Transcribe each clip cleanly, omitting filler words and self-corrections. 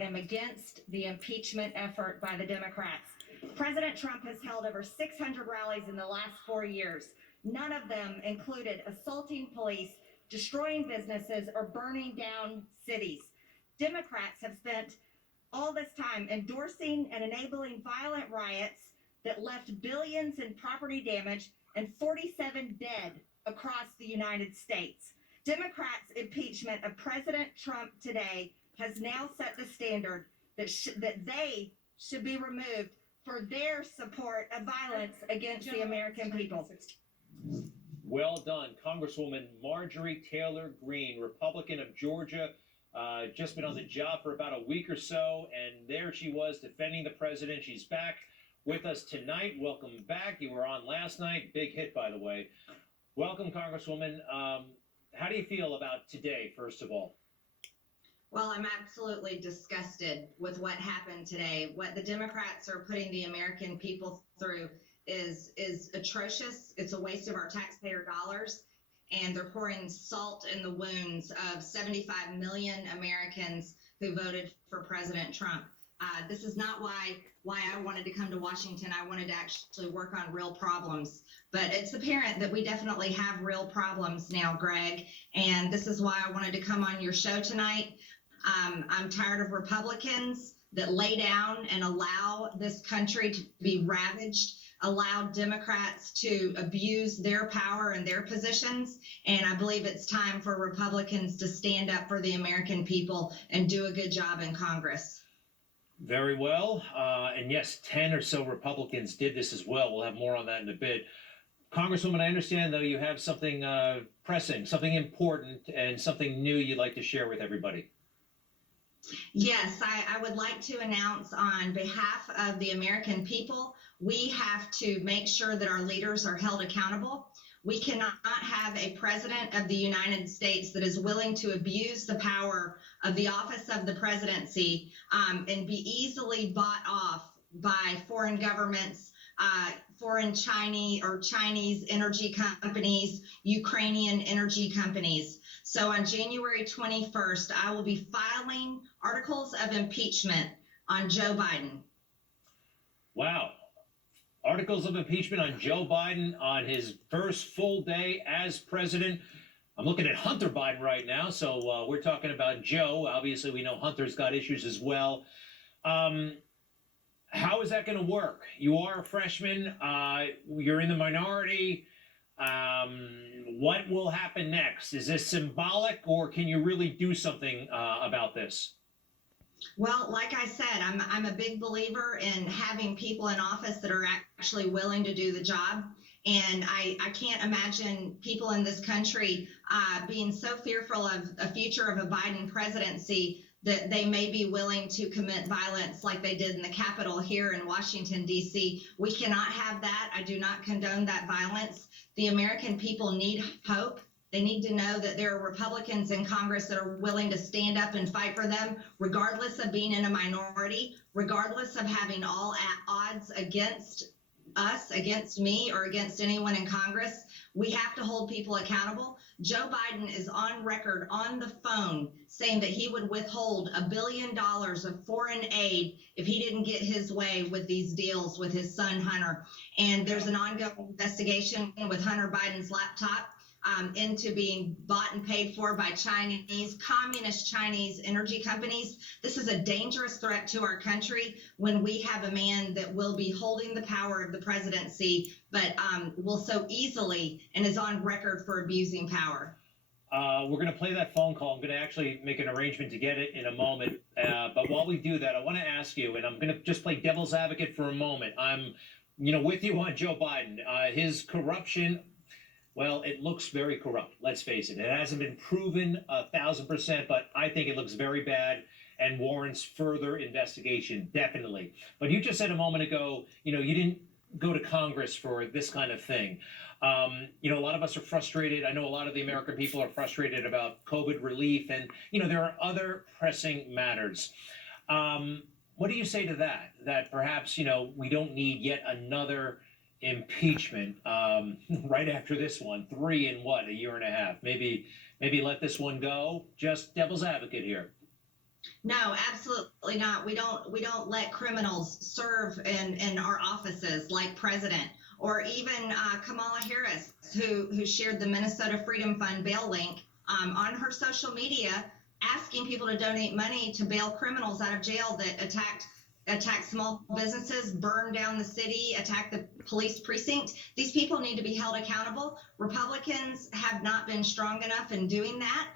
am against the impeachment effort by the Democrats. President Trump has held over 600 rallies in the last 4 years. None of them included assaulting police, destroying businesses, or burning down cities. Democrats have spent all this time endorsing and enabling violent riots that left billions in property damage and 47 dead across the United States. Democrats' impeachment of President Trump today has now set the standard that they should be removed for their support of violence against the American people. Well done. Congresswoman Marjorie Taylor Greene, Republican of Georgia, just been on the job for about a week or so, and there she was defending the president. She's back with us tonight. Welcome back. You were on last night. Big hit, by the way. Welcome, Congresswoman. How do you feel about today, first of all? Well, I'm absolutely disgusted with what happened today. What the Democrats are putting the American people through is atrocious. It's a waste of our taxpayer dollars, and they're pouring salt in the wounds of 75 million Americans who voted for President Trump. This is not why I wanted to come to Washington. I wanted to actually work on real problems. But it's apparent that we definitely have real problems now, Greg, and this is why I wanted to come on your show tonight. I'm tired of Republicans that lay down and allow this country to be ravaged, allow Democrats to abuse their power and their positions, and I believe it's time for Republicans to stand up for the American people and do a good job in Congress. Very well. And yes, 10 or so Republicans did this as well. We'll have more on that in a bit. Congresswoman, I understand, though, you have something pressing, something important, and something new you'd like to share with everybody. Yes, I would like to announce on behalf of the American people, we have to make sure that our leaders are held accountable. We cannot have a president of the United States that is willing to abuse the power of the office of the presidency and be easily bought off by foreign governments, foreign Chinese energy companies, Ukrainian energy companies. So on January 21st, I will be filing articles of impeachment on Joe Biden. Wow. Articles of impeachment on Joe Biden on his first full day as president. I'm looking at Hunter Biden right now, so we're talking about Joe. Obviously, we know Hunter's got issues as well. How is that going to work? You are a freshman. You're in the minority. What will happen next? Is this symbolic, or can you really do something about this? Well, like I said, I'm a big believer in having people in office that are actually willing to do the job. And I can't imagine people in this country being so fearful of a future of a Biden presidency that they may be willing to commit violence like they did in the Capitol here in Washington, D.C. We cannot have that. I do not condone that violence. The American people need hope. They need to know that there are Republicans in Congress that are willing to stand up and fight for them, regardless of being in a minority, regardless of having all odds against us, against me, or against anyone in Congress. We have to hold people accountable. Joe Biden is on record on the phone saying that he would withhold $1 billion of foreign aid if he didn't get his way with these deals with his son, Hunter. And there's an ongoing investigation with Hunter Biden's laptop into being bought and paid for by communist Chinese energy companies. This is a dangerous threat to our country when we have a man that will be holding the power of the presidency, but will so easily and is on record for abusing power. We're going to play that phone call. I'm going to actually make an arrangement to get it in a moment. But while we do that, I want to ask you, and I'm going to just play devil's advocate for a moment. I'm, with you on Joe Biden. His corruption, well, it looks very corrupt. Let's face it. It hasn't been proven 1,000%, but I think it looks very bad and warrants further investigation, definitely. But you just said a moment ago, you didn't go to Congress for this kind of thing. A lot of us are frustrated. I know a lot of the American people are frustrated about COVID relief, and, there are other pressing matters. What do you say to that? That perhaps, we don't need yet another impeachment right after this one, 3 in a year and a half? Maybe let this one go. Just devil's advocate here. No, absolutely not. We don't let criminals serve in our offices like president or even Kamala Harris, who shared the Minnesota Freedom Fund bail link on her social media, asking people to donate money to bail criminals out of jail that attacked small businesses, burned down the city, attacked the police precinct. These people need to be held accountable. Republicans have not been strong enough in doing that.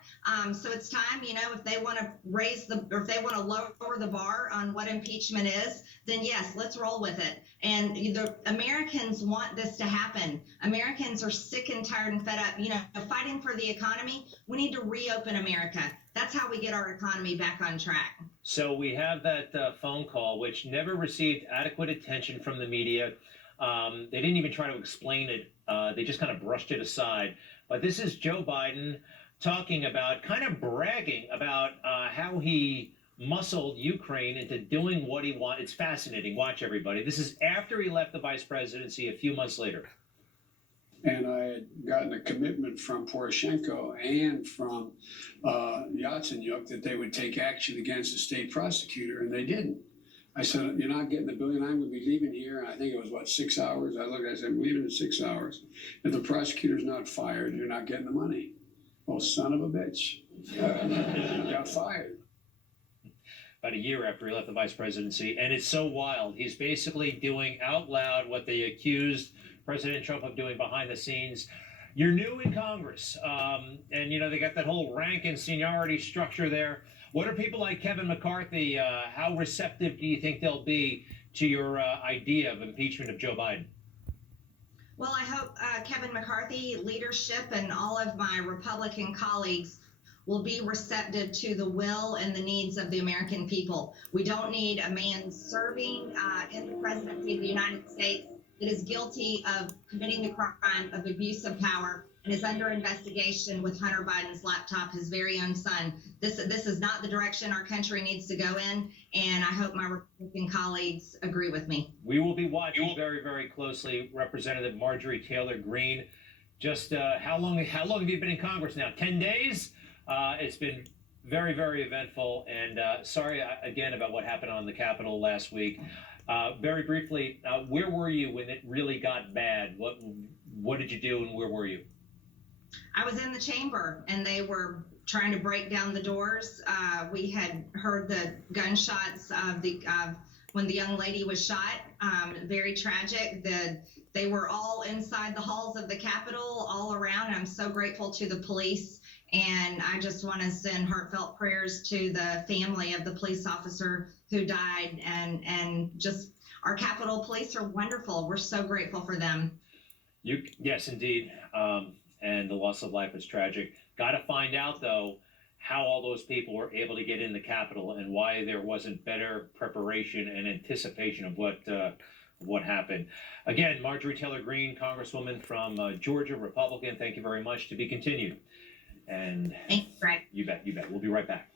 So it's time, if they want to or if they want to lower the bar on what impeachment is, then yes, let's roll with it. And the Americans want this to happen. Americans are sick and tired and fed up, fighting for the economy. We need to reopen America. That's how we get our economy back on track. So we have that phone call, which never received adequate attention from the media. They didn't even try to explain it. They just kind of brushed it aside. But this is Joe Biden talking about, kind of bragging about how he muscled Ukraine into doing what he wanted. It's fascinating. Watch, everybody. This is after he left the vice presidency a few months later. And I had gotten a commitment from Poroshenko and from Yatsenyuk that they would take action against the state prosecutor, and they didn't. I said, "You're not getting the billion. I'm going to be leaving here." And I think it was, 6 hours? I looked, I said, "I'm leaving in 6 hours. If the prosecutor's not fired, you're not getting the money." Well, son of a bitch. Got fired. About a year after he left the vice presidency, and it's so wild. He's basically doing out loud what they accused President Trump of doing behind the scenes. You're new in Congress, and they got that whole rank and seniority structure there. What are people like Kevin McCarthy? How receptive do you think they'll be to your idea of impeachment of Joe Biden? Well, I hope Kevin McCarthy leadership and all of my Republican colleagues will be receptive to the will and the needs of the American people. We don't need a man serving in the presidency of the United States that is guilty of committing the crime of abuse of power and is under investigation with Hunter Biden's laptop, his very own son. This is not the direction our country needs to go in, and I hope my Republican colleagues agree with me. We will be watching very, very closely. Representative Marjorie Taylor Greene. Just how long have you been in Congress now? 10 days? It's been very, very eventful, and sorry again about what happened on the Capitol last week. Very briefly, where were you when it really got bad? What did you do, and where were you? I was in the chamber, and they were trying to break down the doors. We had heard the gunshots of when the young lady was shot. Very tragic. They were all inside the halls of the Capitol, all around. And I'm so grateful to the police, and I just want to send heartfelt prayers to the family of the police officer who died. And just our Capitol Police are wonderful. We're so grateful for them. Yes, indeed. And the loss of life is tragic. Got to find out, though, how all those people were able to get in the Capitol and why there wasn't better preparation and anticipation of what happened. Again, Marjorie Taylor Greene, Congresswoman from Georgia, Republican. Thank you very much. To be continued. And Thanks, Greg. You bet. We'll be right back.